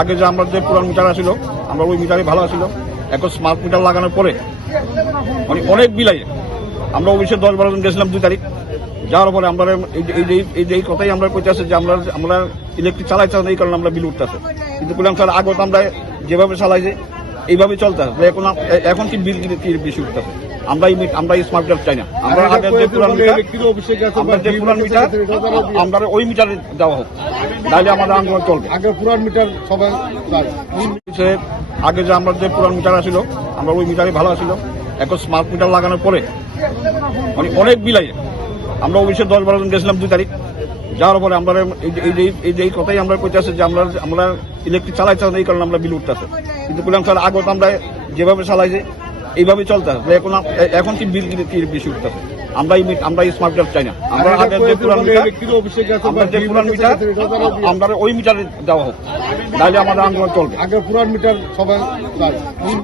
আগে যে আমরা যে পুরান মিটার আসছিল আমরা ওই মিটারে ভালো আসছিল। এখন স্মার্ট মিটার লাগানোর পরে মানে অনেক বিলাই আমরা অফিসে 10-12 জন গেছিলাম 2 তারিখ। যাওয়ার পরে আমরা এই যে কথাই আমরা কইতেছি যে আমরা ইলেকট্রিক চালাইতে এই কারণে আমরা বিল উঠতেছে। কিন্তু বললাম স্যার আগে তো আমরা যেভাবে চালাই যে এইভাবে চলতে এখন কি বিল কি বেশি উঠতেছে। আমরা এই স্মার্ট মিটার চাই না। আমরা আগে যে পুরান মিটার আমরা ওই মিটারে দেওয়া হোক, তাহলে আমাদের আন্দোলন চলবে। আগে পুরান মিটার সবাই আগে যে আমরা যে পুরান মিটার আসছিল আমরা ওই মিটারে ভালো আসছিল। এখন স্মার্ট মিটার লাগানোর পরে মানে অনেক বিলাই আমরা অফিসে 10-12 জন গেছিলাম 2 তারিখ। যাওয়ার পরে আমরা এই যে কথাই আমরা কইতেছি যে আমরা ইলেকট্রিক চালাইতে এই কারণে আমরা বিল উঠতেছে। কিন্তু বললাম স্যার আগে তো আমরা যেভাবে চালাই যে এইভাবে চলতে এখন কি বিল কি বেশি উঠতেছে। আমরা এই স্মার্ট মিটার চাই না। আমরা আগে যে পুরান মিটার আমরা ওই মিটারে দেওয়া হোক, তাহলে আমাদের আন্দোলন চলবে। আগে পুরান মিটার সবাই